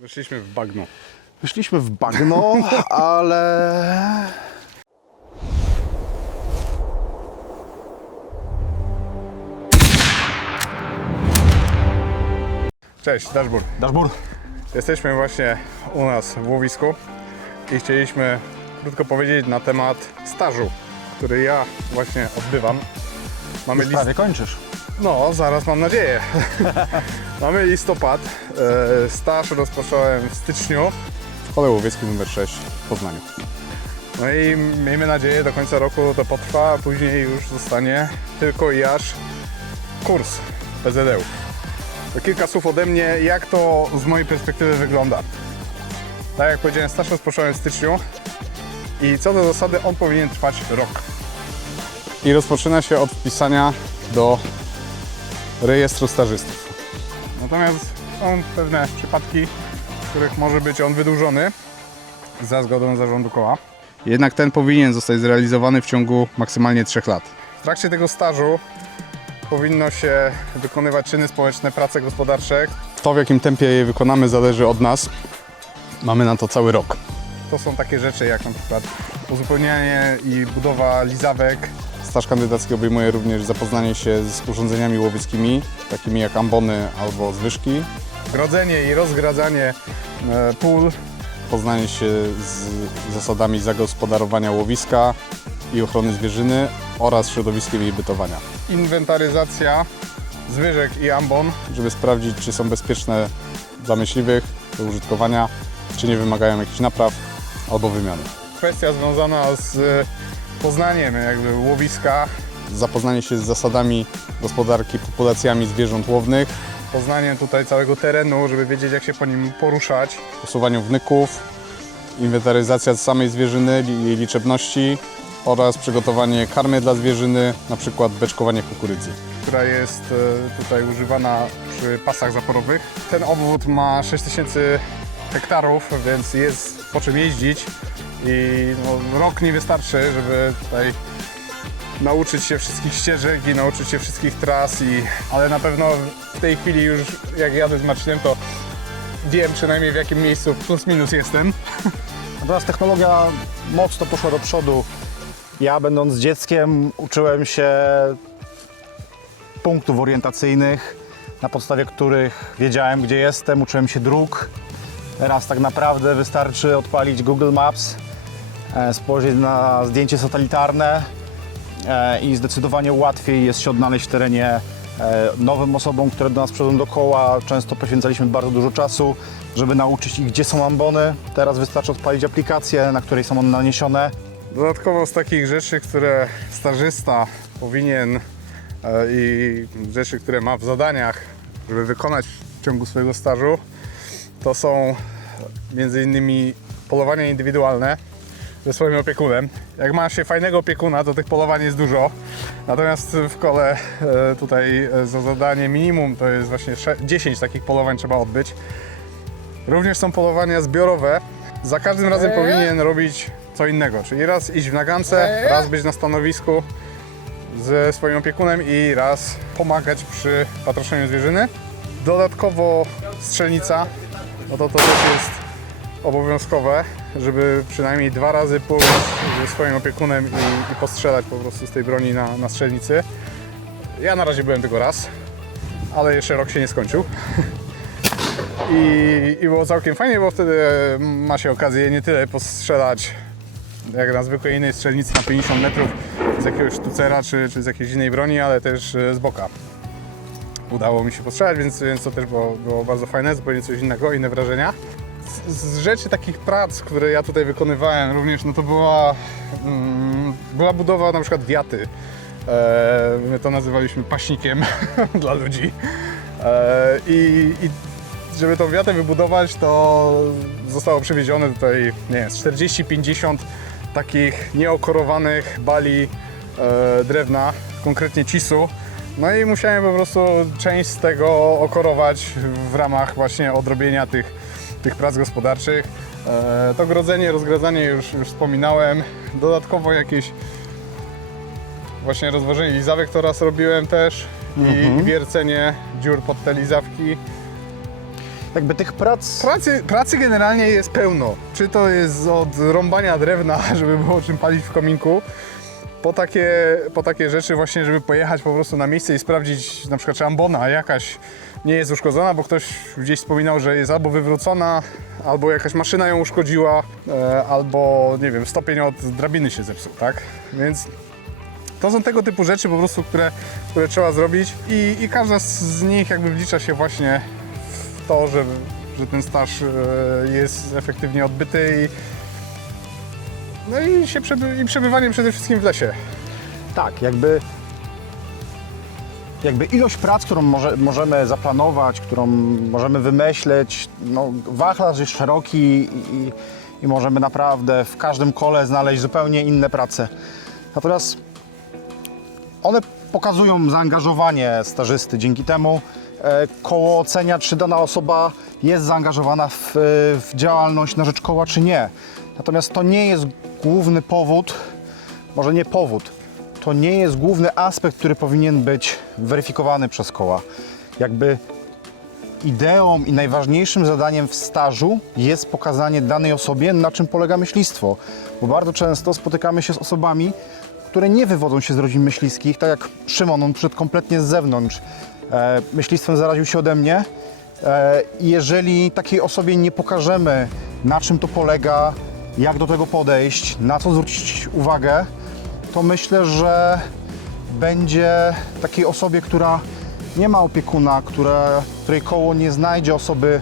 Weszliśmy w bagno. Wyszliśmy w bagno, ale... Cześć, Dashboard. Dashboard. Jesteśmy właśnie u nas w łowisku i chcieliśmy krótko powiedzieć na temat stażu, który ja właśnie odbywam. Mamy Już prawie kończysz. No, zaraz mam nadzieję. Mamy listopad. Staż rozpocząłem w styczniu w szkole łowieckiej nr 6 w Poznaniu. No i miejmy nadzieję, do końca roku to potrwa, a później już zostanie tylko i aż kurs PZD-u. To kilka słów ode mnie, jak to z mojej perspektywy wygląda. Tak jak powiedziałem, staż rozpocząłem w styczniu i co do zasady on powinien trwać rok. I rozpoczyna się od wpisania do rejestru stażystów. Natomiast są pewne przypadki, w których może być on wydłużony za zgodą zarządu koła. Jednak ten powinien zostać zrealizowany w ciągu maksymalnie 3 lat. W trakcie tego stażu powinno się wykonywać czyny społeczne, prace gospodarcze. To, w jakim tempie je wykonamy, zależy od nas. Mamy na to cały rok. To są takie rzeczy jak na przykład uzupełnianie i budowa lizawek. Staż kandydacki obejmuje również zapoznanie się z urządzeniami łowieckimi, takimi jak ambony albo zwyżki. Grodzenie i rozgradzanie pól. Poznanie się z zasadami zagospodarowania łowiska i ochrony zwierzyny oraz środowiskiem jej bytowania. Inwentaryzacja zwyżek i ambon, żeby sprawdzić, czy są bezpieczne dla myśliwych do użytkowania, czy nie wymagają jakichś napraw albo wymiany. Kwestia związana z poznaniem jakby łowiska. Zapoznanie się z zasadami gospodarki populacjami zwierząt łownych. Poznaniem tutaj całego terenu, żeby wiedzieć, jak się po nim poruszać. Usuwaniu wnyków, inwentaryzacja samej zwierzyny, jej liczebności oraz przygotowanie karmy dla zwierzyny, na przykład beczkowanie kukurydzy, która jest tutaj używana przy pasach zaporowych. Ten obwód ma 6000 hektarów, więc jest po czym jeździć i no, rok nie wystarczy, żeby tutaj nauczyć się wszystkich ścieżek i nauczyć się wszystkich tras, ale na pewno w tej chwili już jak jadę z Marcinem, to wiem przynajmniej w jakim miejscu plus minus jestem. Natomiast technologia mocno poszła do przodu. Ja, będąc dzieckiem, uczyłem się punktów orientacyjnych, na podstawie których wiedziałem, gdzie jestem, uczyłem się dróg. Teraz tak naprawdę wystarczy odpalić Google Maps, spojrzeć na zdjęcie satelitarne i zdecydowanie łatwiej jest się odnaleźć w terenie nowym osobom, które do nas przychodzą do koła. Często poświęcaliśmy bardzo dużo czasu, żeby nauczyć ich, gdzie są ambony. Teraz wystarczy odpalić aplikację, na której są one naniesione. Dodatkowo z takich rzeczy, które stażysta powinien i rzeczy, które ma w zadaniach, żeby wykonać w ciągu swojego stażu, to są m.in. polowania indywidualne ze swoim opiekunem. Jak ma się fajnego opiekuna, to tych polowań jest dużo. Natomiast w kole tutaj za zadanie minimum to jest właśnie 10 takich polowań trzeba odbyć. Również są polowania zbiorowe. Za każdym razem powinien robić co innego, czyli raz iść w nagance, raz być na stanowisku ze swoim opiekunem i raz pomagać przy patroszeniu zwierzyny. Dodatkowo strzelnica, no to też jest obowiązkowe, żeby przynajmniej 2 razy pójść ze swoim opiekunem i postrzelać po prostu z tej broni na strzelnicy. Ja na razie byłem tylko raz, ale jeszcze rok się nie skończył. I było całkiem fajnie, bo wtedy ma się okazję nie tyle postrzelać jak na zwykłej innej strzelnicy na 50 metrów z jakiegoś sztucera czy z jakiejś innej broni, ale też z boka. Udało mi się postrzelać, więc to też było bardzo fajne, zupełnie coś innego, inne wrażenia. Z rzeczy takich prac, które ja tutaj wykonywałem również, no to była budowa na przykład wiaty. My to nazywaliśmy paśnikiem dla ludzi. I żeby tą wiatę wybudować, to zostało przywiezione tutaj, nie wiem, 40-50 takich nieokorowanych bali drewna, konkretnie cisu. No i musiałem po prostu część z tego okorować w ramach właśnie odrobienia tych prac gospodarczych. To grodzenie, rozgradzanie już wspominałem. Dodatkowo jakieś właśnie rozwożenie lizawek to raz robiłem też i wiercenie dziur pod te lizawki. jakby tych prac... Pracy generalnie jest pełno. Czy to jest od rąbania drewna, żeby było czym palić w kominku, po takie rzeczy właśnie, żeby pojechać po prostu na miejsce i sprawdzić na przykład, czy ambona jakaś nie jest uszkodzona, bo ktoś gdzieś wspominał, że jest albo wywrócona, albo jakaś maszyna ją uszkodziła, albo nie wiem, stopień od drabiny się zepsuł, tak? Więc to są tego typu rzeczy po prostu, które trzeba zrobić i każda z nich jakby wlicza się właśnie w to, że ten staż jest efektywnie odbyty no i przebywaniem przede wszystkim w lesie. Tak, jakby ilość prac, którą możemy zaplanować, którą możemy wymyśleć, no, wachlarz jest szeroki i możemy naprawdę w każdym kole znaleźć zupełnie inne prace. Natomiast one pokazują zaangażowanie stażysty. Dzięki temu koło ocenia, czy dana osoba jest zaangażowana w działalność na rzecz koła, czy nie. Natomiast to nie jest główny powód, może nie powód, to nie jest główny aspekt, który powinien być weryfikowany przez koła. Jakby ideą i najważniejszym zadaniem w stażu jest pokazanie danej osobie, na czym polega myślistwo. Bo bardzo często spotykamy się z osobami, które nie wywodzą się z rodzin myśliwskich, tak jak Szymon, on przyszedł kompletnie z zewnątrz. Myślistwem zaraził się ode mnie i jeżeli takiej osobie nie pokażemy, na czym to polega, jak do tego podejść, na co zwrócić uwagę, to myślę, że będzie takiej osobie, która nie ma opiekuna, której koło nie znajdzie osoby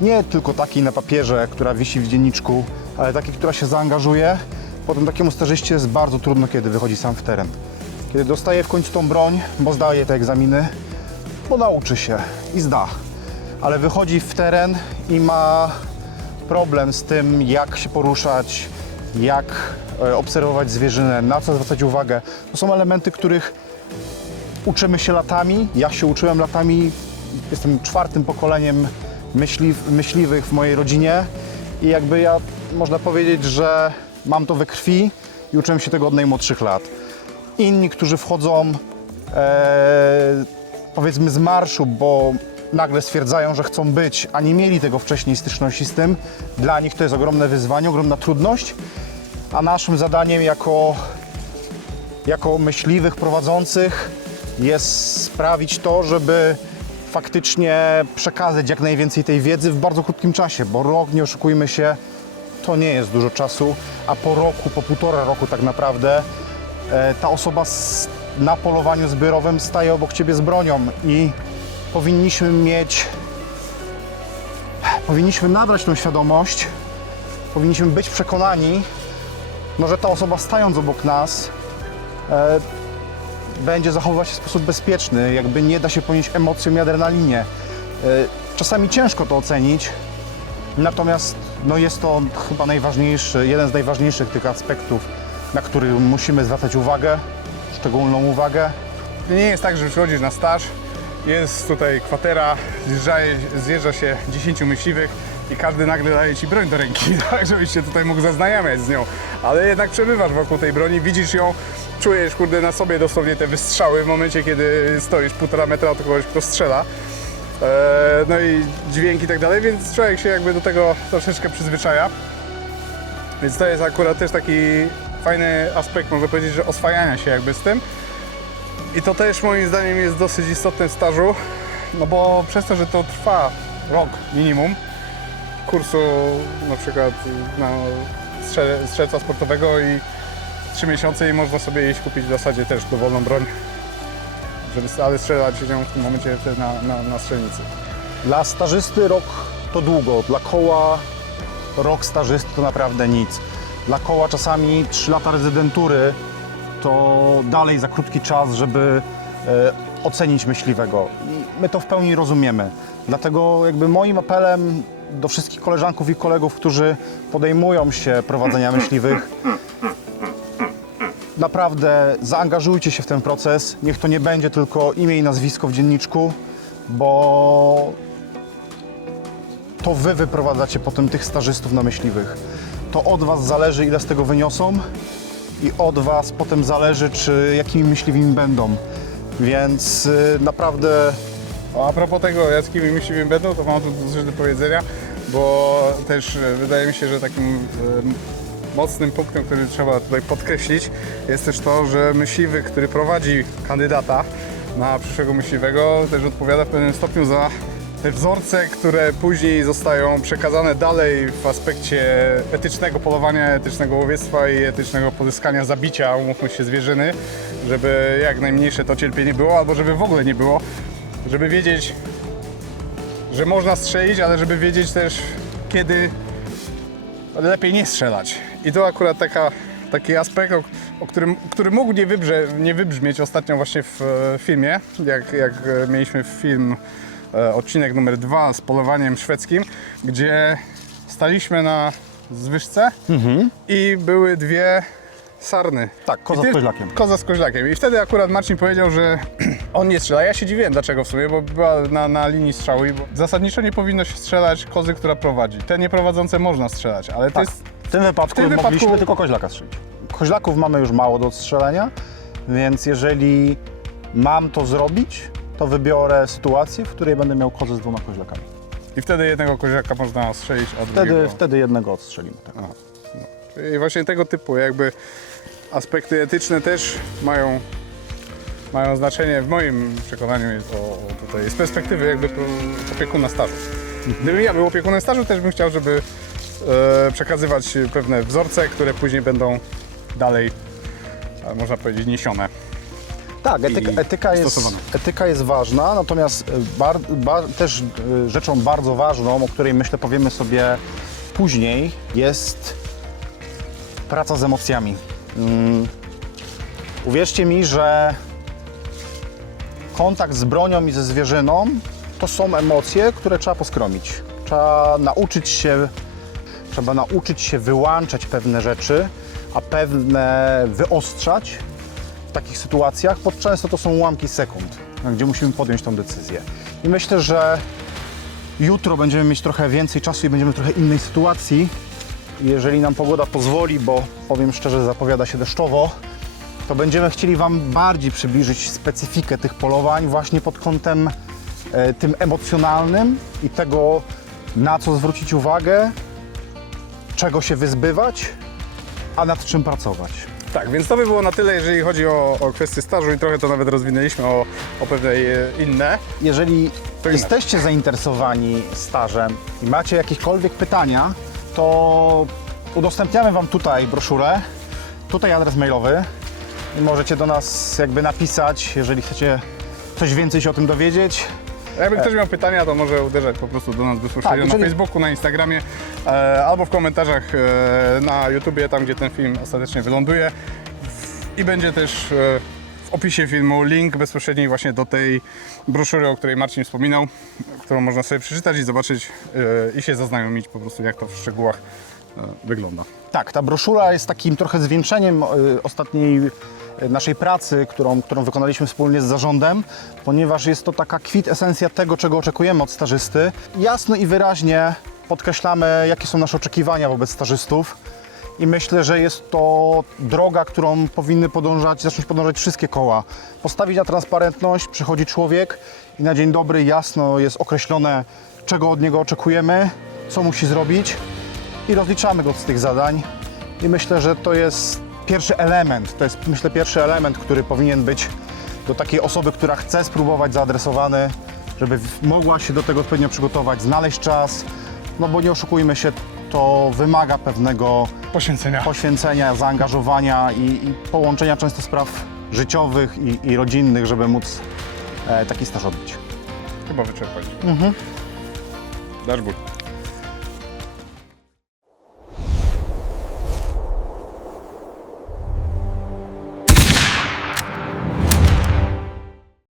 nie tylko takiej na papierze, która wisi w dzienniczku, ale takiej, która się zaangażuje. Potem takiemu stażyście jest bardzo trudno, kiedy wychodzi sam w teren. Kiedy dostaje w końcu tą broń, bo zdaje te egzaminy, bo nauczy się i zda. Ale wychodzi w teren i ma problem z tym, jak się poruszać, jak obserwować zwierzynę, na co zwracać uwagę. To są elementy, których uczymy się latami. Ja się uczyłem latami. Jestem 4. pokoleniem myśliwych w mojej rodzinie i jakby ja, można powiedzieć, że mam to we krwi i uczyłem się tego od najmłodszych lat. Inni, którzy wchodzą powiedzmy z marszu, bo nagle stwierdzają, że chcą być, a nie mieli tego wcześniej styczności z tym, dla nich to jest ogromne wyzwanie, ogromna trudność, a naszym zadaniem jako myśliwych prowadzących jest sprawić to, żeby faktycznie przekazać jak najwięcej tej wiedzy w bardzo krótkim czasie, bo rok, nie oszukujmy się, to nie jest dużo czasu, a po roku, po 1,5 roku tak naprawdę ta osoba na polowaniu zbiorowym staje obok Ciebie z bronią i powinniśmy nabrać tą świadomość, powinniśmy być przekonani, no, że ta osoba stając obok nas będzie zachowywać się w sposób bezpieczny, jakby nie da się ponieść emocjom i adrenalinie. Czasami ciężko to ocenić, natomiast no, jest to chyba najważniejszy, jeden z najważniejszych tych aspektów, na który musimy zwracać uwagę, szczególną uwagę. Nie jest tak, że przychodzisz na staż, jest tutaj kwatera, zjeżdża się 10 myśliwych i każdy nagle daje Ci broń do ręki, tak, żebyś się tutaj mógł zaznajamiać z nią. Ale jednak przebywasz wokół tej broni, widzisz ją, czujesz kurde na sobie dosłownie te wystrzały w momencie, kiedy stoisz 1,5 metra od kogoś, kto strzela. No i dźwięki i tak dalej, więc człowiek się jakby do tego troszeczkę przyzwyczaja. Więc to jest akurat też taki fajny aspekt, można powiedzieć, że oswajania się jakby z tym. I to też moim zdaniem jest dosyć istotne w stażu, no bo przez to, że to trwa rok minimum kursu na przykład na strzelca sportowego i 3 miesiące i można sobie iść kupić w zasadzie też dowolną broń, ale strzelać się nią w tym momencie na strzelnicy. Dla stażysty rok to długo, dla koła rok stażysty to naprawdę nic. Dla koła czasami 3 lata rezydentury to dalej za krótki czas, żeby ocenić myśliwego. I my to w pełni rozumiemy. Dlatego jakby moim apelem do wszystkich koleżanków i kolegów, którzy podejmują się prowadzenia myśliwych, naprawdę zaangażujcie się w ten proces. Niech to nie będzie tylko imię i nazwisko w dzienniczku, bo to Wy wyprowadzacie potem tych stażystów na myśliwych. To od Was zależy, ile z tego wyniosą i od Was potem zależy, jakimi myśliwymi będą. Więc naprawdę A propos tego, jackimi myśliwymi będą, to mam tu coś do powiedzenia, bo też wydaje mi się, że takim mocnym punktem, który trzeba tutaj podkreślić, jest też to, że myśliwy, który prowadzi kandydata na przyszłego myśliwego, też odpowiada w pewnym stopniu za te wzorce, które później zostają przekazane dalej w aspekcie etycznego polowania, etycznego łowiectwa i etycznego pozyskania zabicia, umówmy się, zwierzyny, żeby jak najmniejsze to cierpienie było, albo żeby w ogóle nie było, żeby wiedzieć, że można strzelić, ale żeby wiedzieć też, kiedy lepiej nie strzelać. I to akurat taki aspekt, który mógł nie wybrzmieć ostatnio właśnie w filmie, jak mieliśmy film, odcinek numer 2 z polowaniem szwedzkim, gdzie staliśmy na zwyżce i były dwie sarny. Tak, koza z koźlakiem. Koza z koźlakiem. I wtedy akurat Marcin powiedział, że on nie strzela. Ja się dziwiłem dlaczego w sumie, bo była na linii strzału i zasadniczo nie powinno się strzelać kozy, która prowadzi. Te nieprowadzące można strzelać, ale to Tak, jest... w tym wypadku mogliśmy tylko koźlaka strzelić. Koźlaków mamy już mało do odstrzelenia, więc jeżeli mam to zrobić, to wybiorę sytuację, w której będę miał kozę z 2 koźlakami. I wtedy jednego koźlaka można strzelić, a drugiego... Wtedy jednego odstrzelimy. Tak. Aha, no. I właśnie tego typu jakby aspekty etyczne też mają znaczenie w moim przekonaniu tutaj z perspektywy jakby opiekuna stażu. Gdybym ja był opiekunem stażu, też bym chciał, żeby przekazywać pewne wzorce, które później będą dalej, można powiedzieć, niesione. Tak, etyka jest ważna, natomiast też rzeczą bardzo ważną, o której myślę powiemy sobie później, jest praca z emocjami. Uwierzcie mi, że kontakt z bronią i ze zwierzyną to są emocje, które trzeba poskromić. Trzeba nauczyć się wyłączać pewne rzeczy, a pewne wyostrzać w takich sytuacjach, bo często to są ułamki sekund, gdzie musimy podjąć tą decyzję. I myślę, że jutro będziemy mieć trochę więcej czasu i będziemy w trochę innej sytuacji. Jeżeli nam pogoda pozwoli, bo powiem szczerze, zapowiada się deszczowo, to będziemy chcieli Wam bardziej przybliżyć specyfikę tych polowań właśnie pod kątem tym emocjonalnym i tego, na co zwrócić uwagę, czego się wyzbywać, a nad czym pracować. Tak, więc to by było na tyle, jeżeli chodzi o kwestię stażu i trochę to nawet rozwinęliśmy o pewne inne. Jeżeli jesteście zainteresowani stażem i macie jakiekolwiek pytania, to udostępniamy Wam tutaj broszurę, tutaj adres mailowy i możecie do nas jakby napisać, jeżeli chcecie coś więcej się o tym dowiedzieć. Jakby ktoś miał pytania, to może uderzać po prostu do nas bezpośrednio Tak, na Facebooku, na Instagramie albo w komentarzach na YouTubie, tam gdzie ten film ostatecznie wyląduje. I będzie też w opisie filmu link bezpośredni właśnie do tej broszury, o której Marcin wspominał, którą można sobie przeczytać i zobaczyć i się zaznajomić po prostu, jak to w szczegółach wygląda. Tak, ta broszura jest takim trochę zwieńczeniem ostatniej naszej pracy, którą wykonaliśmy wspólnie z zarządem, ponieważ jest to taka kwintesencja tego, czego oczekujemy od stażysty. Jasno i wyraźnie podkreślamy, jakie są nasze oczekiwania wobec stażystów i myślę, że jest to droga, którą powinny zacząć podążać wszystkie koła. Postawić na transparentność, przychodzi człowiek i na dzień dobry jasno jest określone, czego od niego oczekujemy, co musi zrobić i rozliczamy go z tych zadań. I myślę, że to jest pierwszy element, który powinien być do takiej osoby, która chce spróbować, zaadresowany, żeby mogła się do tego odpowiednio przygotować, znaleźć czas, no bo nie oszukujmy się, to wymaga pewnego poświęcenia, zaangażowania i połączenia często spraw życiowych i rodzinnych, żeby móc taki staż odbyć. Chyba wyczerpaliśmy. Dasz ból.